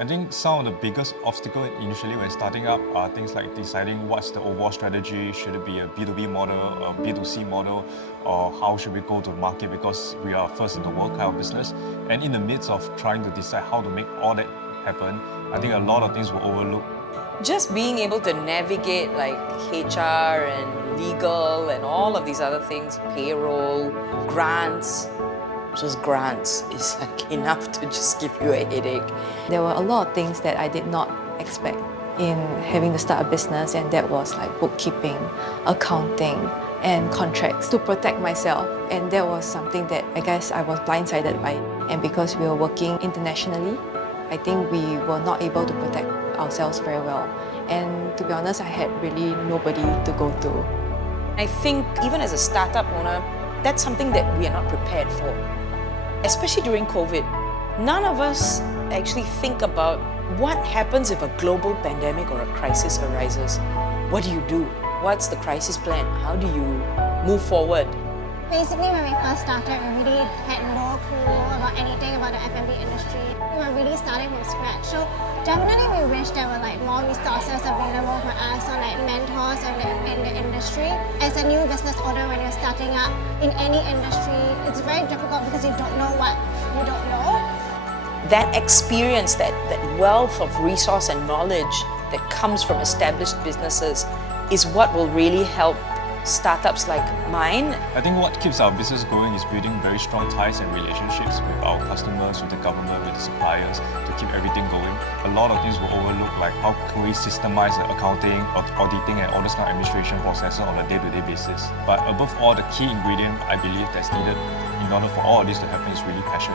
I think some of the biggest obstacles initially when starting up are things like deciding what's the overall strategy. Should it be a B2B model, a B2C model, or how should we go to the market because we are first in the world kind of business. And in the midst of trying to decide how to make all that happen, I think a lot of things were overlooked. Just being able to navigate like HR and legal and all of these other things, payroll, grants, just grants is like enough to just give you a headache. There were a lot of things that I did not expect in having to start a business, and that was like bookkeeping, accounting, and contracts to protect myself. And that was something that I guess I was blindsided by. And because we were working internationally, I think we were not able to protect ourselves very well. And to be honest, I had really nobody to go to. I think even as a startup owner, that's something that we are not prepared for. Especially during COVID, none of us actually think about what happens if a global pandemic or a crisis arises. What do you do? What's the crisis plan? How do you move forward? Basically, when we first started, we really had no clue about anything about the F&B industry. We were really starting from scratch. So definitely we wish there were like more resources available for us or like mentors in the industry. As a new business owner, when you're starting up in any industry, it's very difficult because you don't know what you don't know. That experience, that wealth of resource and knowledge that comes from established businesses is what will really help startups like mine. I think what keeps our business going is building very strong ties and relationships with our customers, with the government, with the suppliers to keep everything going. A lot of things were overlooked, like how can we systemize the accounting, auditing and all this kind of administration processes on a day-to-day basis. But above all, the key ingredient I believe that's needed in order for all of this to happen is really passion.